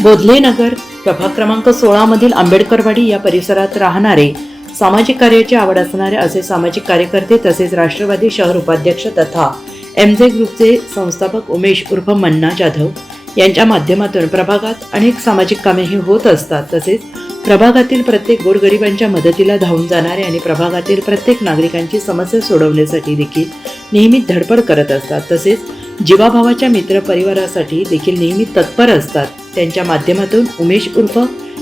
बोधले नगर प्रभाग क्रमांक सोळामधील आंबेडकरवाडी या परिसरात राहणारे सामाजिक कार्याची आवड असणारे असे सामाजिक कार्यकर्ते तसेच राष्ट्रवादी शहर उपाध्यक्ष तथा एम जे ग्रुपचे संस्थापक उमेश उर्फ मन्ना जाधव यांच्या माध्यमातून प्रभागात अनेक सामाजिक कामेही होत असतात. तसेच प्रभागातील प्रत्येक गोरगरिबांच्या मदतीला धावून जाणारे आणि प्रभागातील प्रत्येक नागरिकांची समस्या सोडवण्यासाठी देखील नेहमी धडपड करत असतात. तसेच जीवाभावाच्या मित्र परिवारासाठी देखील नेहमी तत्पर असतात. त्यांच्या माध्यमातून उमेश उर्फ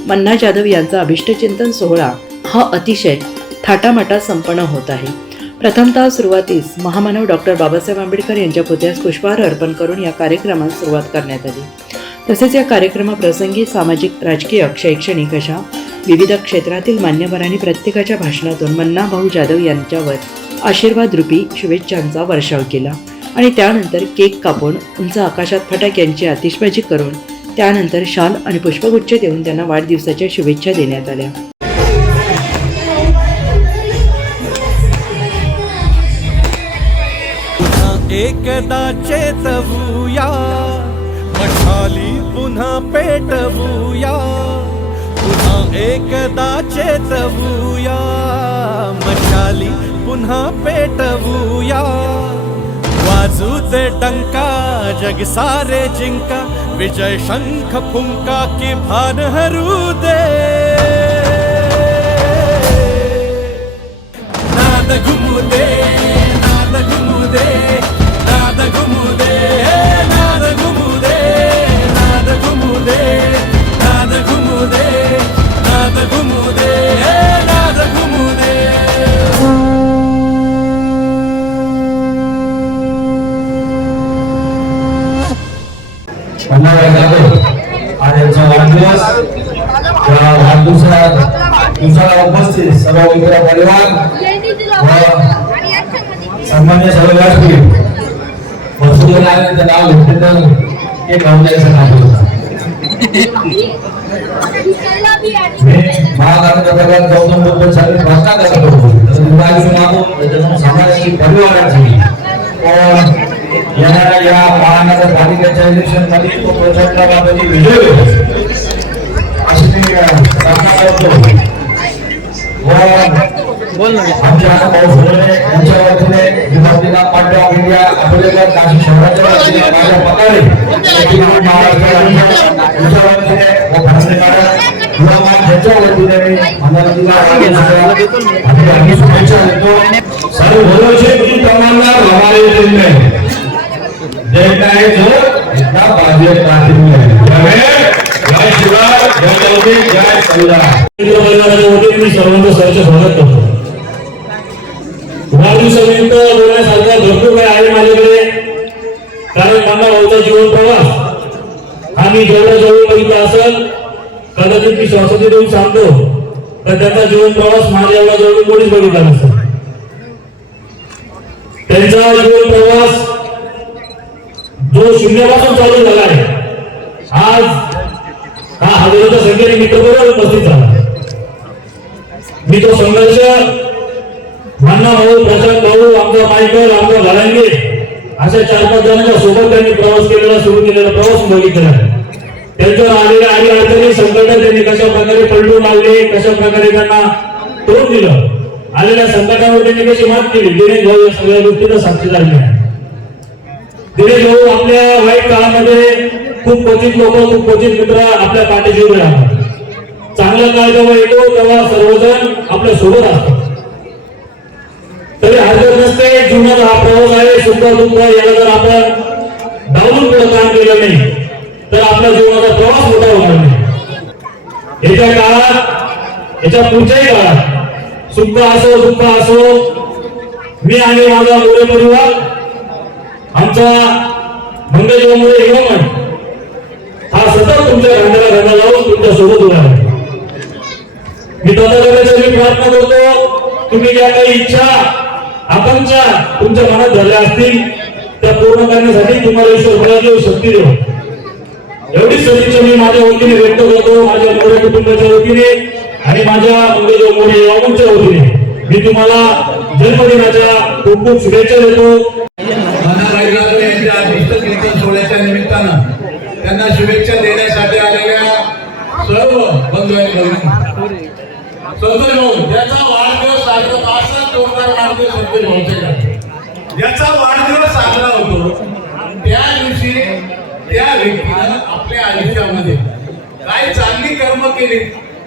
मन्ना जाधव यांचा अभिष्टचिंतन सोहळा हा अतिशय थाटामाटात संपन्न होत आहे. प्रथमतः सुरुवातीस महामानव डॉक्टर बाबासाहेब आंबेडकर यांच्या पुतळ्यास पुष्पहार अर्पण करून या कार्यक्रमास सुरुवात करण्यात आली. तसेच या कार्यक्रमाप्रसंगी सामाजिक राजकीय शैक्षणिक अशा विविध क्षेत्रातील मान्यवरांनी प्रत्येकाच्या भाषणातून मन्ना भाऊ जाधव यांच्यावर आशीर्वाद रूपी शुभेच्छांचा वर्षाव केला. आणि त्यानंतर केक कापून उंच आकाशात फटाक्यांची आतिषबाजी करून त्यानंतर शाल आणि पुष्पगुच्छ देऊन त्यांना वाढदिवसाच्या शुभेच्छा देण्यात आल्या. पुन्हा एकदा चेतवूया मठाली पुन्हा पेटवूया पुन्हा एकदा चेतवूया मठाली पुन्हा पेटवूया. वाजूचे टंका जग सारे जिंका विजय शंख फुंका की भान हरू दे नाद घुमू दे नाद घुमू दिवसाला उपस्थित सर्व मित्र परिवार सन्मान्य सर्व व्यासपीठ वसुदेव नाव घेतले तर एक गाऊन द्यायचं काम होतं मी महाराष्ट्रात गौतम बुद्धसाठी प्रार्थना करत होतो तर दुर्भाग्य मागून त्याच्यातून समाजाची परिवाराची पण येणाऱ्या या महानगरपालिकेच्या इलेक्शनमध्ये तो प्रचंड मतांनी विजय होईल. अशी मी अं, प्रार्थना करतो व आमच्या यांच्या वतीने विभागलेला party of India Akolekar Nashik शहराच्या वतीने माझ्या पकारे महाराष्ट्राच्या वतीने व वतीने मी अमरावतीला शुभेच्छा देतो. सर्व भरोसे की तमामदार हमारे दिल में जय मी सर्वांचं स्वागत करतो. भरपूर आहे माझ्याकडे. कारण भाऊचा जीवन प्रवास आणि जेवढा जवळ बघितला असेल कदाचित मी सरस्वती देऊन सांगतो तर त्याचा जीवन प्रवास माझ्या एवढा जवळ कोणीच बघितला नसेल. त्यांचा जीवन प्रवास जो शून्यापासून चालू झाला आहे आज हा हजारोच्या संख्येने मित्रबरोबर उपस्थित झाला. मी तो संघर्ष मान्ना भाऊ प्रशांत भाऊ आमचा मायकर आमचा घरांगे अशा चार पाच जणांच्या सोबत त्यांनी प्रवास केलेला सुरू केलेला प्रवास बघितला. त्यांच्यावर आलेल्या आडी अडचणी संकट त्यांनी कशा प्रकारे पलटून लावले कशा प्रकारे त्यांना तोंड दिलं? आलेल्या संकटावर त्यांनी कशी मात केली? दिनेश भाऊ या सगळ्या गोष्टीचा साक्षीदार आहे दिनेश भाऊ आपल्या वाईट काळामध्ये खूप क्वचित लोक खूप क्वचित मित्र आपल्या पाठीशी उभे राहतात. चांगला काळ जेव्हा येतो तेव्हा सर्वजण आपल्यासोबत असतात. तरी हरकत नसते जीवनाचा हा प्रवास आहे सुख दुःख याला जर आपण डावलून पुढे काम केलं नाही तर आपल्या जीवनाचा प्रवास मोठा होणार नाही. याच्या काळात याच्या पुढच्याही काळात सुख असो दुःख असो मी आणि माझा मुले परिवार आमचा मंगळजीवामुळे मुळे येऊन सतत तुमच्या घंटाला घंटा लावून तुमच्यासोबत उभा आहे. मी तथागताची मी प्रार्थना करतो तुम्ही ज्या काही इच्छा आकांक्षा तुमच्या मनात झाल्या असतील त्या पूर्ण करण्यासाठी तुम्हाला ईश्वर बळादेव शक्ती देऊ. एवढीच सदिच्छा मी माझ्या वतीने व्यक्त करतो माझ्या मोठ्या कुटुंबाच्या वतीने आणि माझ्या मंगळदेव मोरे यावूच्या वतीने. मी तुम्हाला जन्मदिनाच्या खूप खूप शुभेच्छा देतो. त्यांना शुभेच्छा देण्यासाठी आलेल्या सर्व बंधू आणि भगिनी संतोष भाऊ याचा वाढदिवस साजरा असा जोरदार वाढदिवस संतोष भाऊचे याचा वाढदिवस साजरा होतो. त्या दिवशी त्या व्यक्तीनं आपल्या आयुष्यामध्ये काय चांगली कर्म केली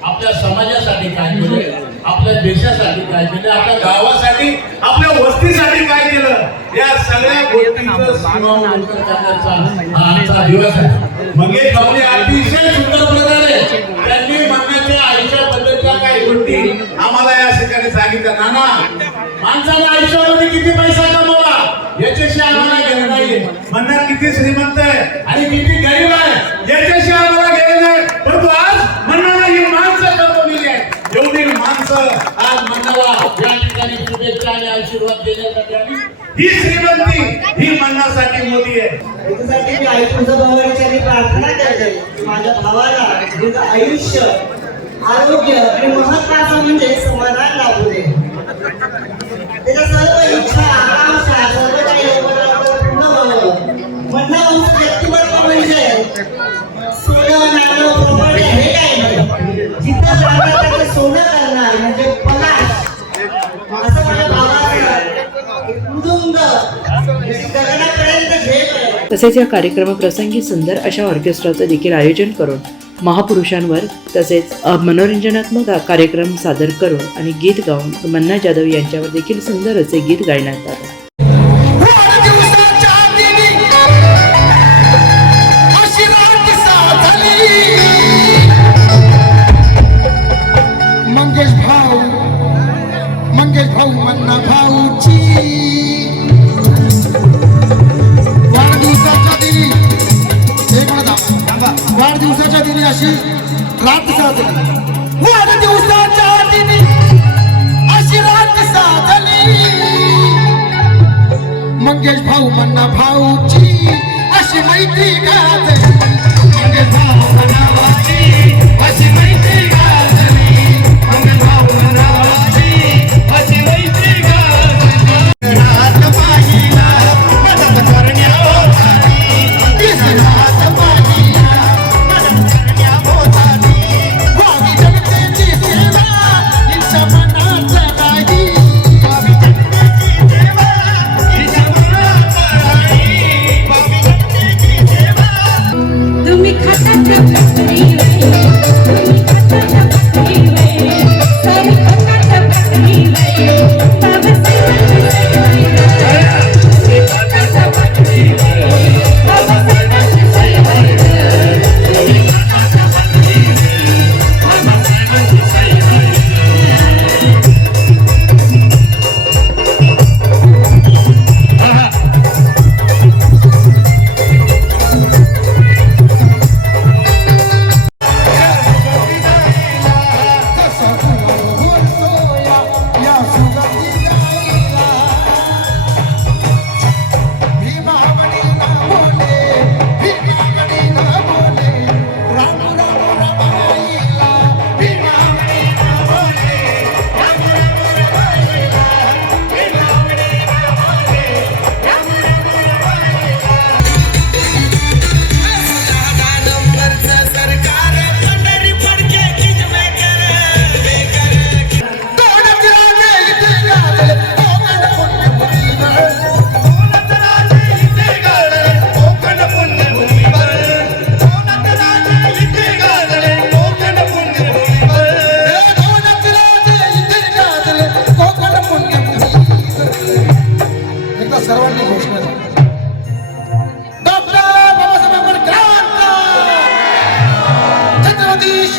आपल्या समाजासाठी काय केले आपल्या देशासाठी काय केलं आपल्या गावासाठी आपल्या वस्तीसाठी काय केलं या सगळ्या गोष्टींचं सीमांकन करण्याचा हा आजचा दिवस आहे. मंगेश भाऊने अतिशय सुंदर प्रकारे त्यांनी म्हणण्याच्या आयुष्याबद्दलच्या काही गोष्टी आम्हाला या ठिकाणी सांगितल्या. नाना माणसाने आयुष्यामध्ये किती पैसा कमवला? याच्याशी आम्हाला घेणं नाहीये. म्हणणार किती श्रीमंत आहे? आणि किती गरीब आहे? याच्याशी आम्हाला घेणं नाही. परंतु आज म्हणणार ही माणसं कमवलेली आहे एवढी माणसं आज मनाला या ठिकाणी शुभेच्छा आणि आशीर्वाद देण्यासाठी आणि ही श्रीमंती ही मनासाठी मोदी आहे. त्याच्यासाठी मी आई प्रार्थना करते. माझ्या भावाला दीर्घ आयुष्य आरोग्य आणि महत्वाचं म्हणजे समाधान लाभू दे. त्याच्या सर्व इच्छा आकांक्षा सर्व काही पूर्ण व्हावं. म्हणणं व्यक्तिमत्व म्हणजे तसेच या कार्यक्रमाप्रसंगी सुंदर अशा ऑर्केस्ट्राचं देखील आयोजन करून महापुरुषांवर तसेच मनोरंजनात्मक कार्यक्रम सादर करून आणि गीत गाऊन मन्ना जाधव यांच्यावर देखील सुंदर असे गीत गायण्यात आले. भाऊ मन्ना भाऊची अशी मैत्री गाजली. म्हणजे भाऊ मन्ना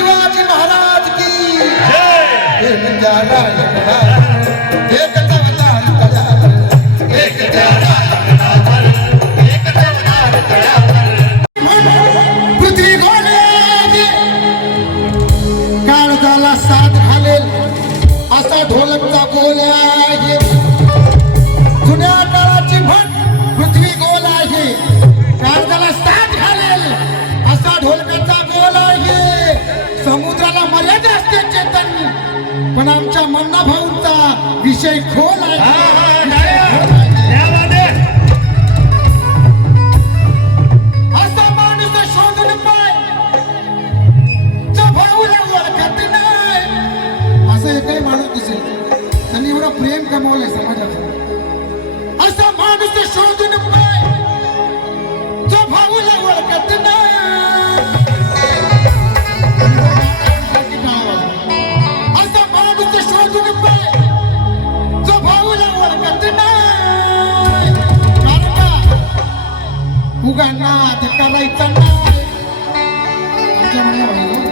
शिवाजी महाराज की। हे एक तयार एक एक साथ घालेल असा ढोलकचा बोल आहे. जुन्या पण आमच्या मन्ना भाऊंचा विषय खोल आहे. उगानात करायचं नाही आमच्या नाही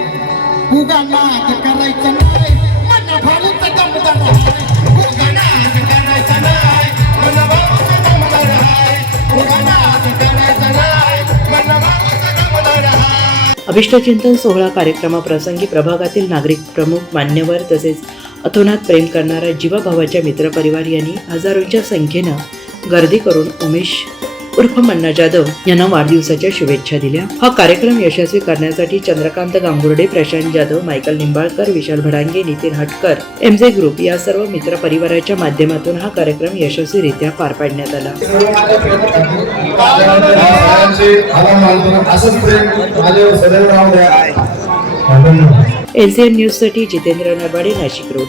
दमदार आहे नाही दमदार आहे नाही दमदार आहे अभिष्टचिंतन सोहळा कार्यक्रमाप्रसंगी प्रभागातील नागरिक प्रमुख मान्यवर तसेच अतोनात प्रेम करणारा जीवाभावाच्या मित्रपरिवार यांनी हजारोंच्या संख्येनं गर्दी करून उमेश उर्फ मन्ना जाधव यांना वाढदिवसाच्या शुभेच्छा दिल्या. हा कार्यक्रम यशस्वी करण्यासाठी Chandrakant Gangurde Prashant Jadhav Michael Nimbalkar Vishal Bhadange Nitin Hatkar MJ group या सर्व मित्रपरिवाराच्या माध्यमातून हा कार्यक्रम यशस्वीरित्या पार पाडण्यात आला. एनसीएन न्यूजसाठी जितेंद्र नरवाडे नाशिक रोड.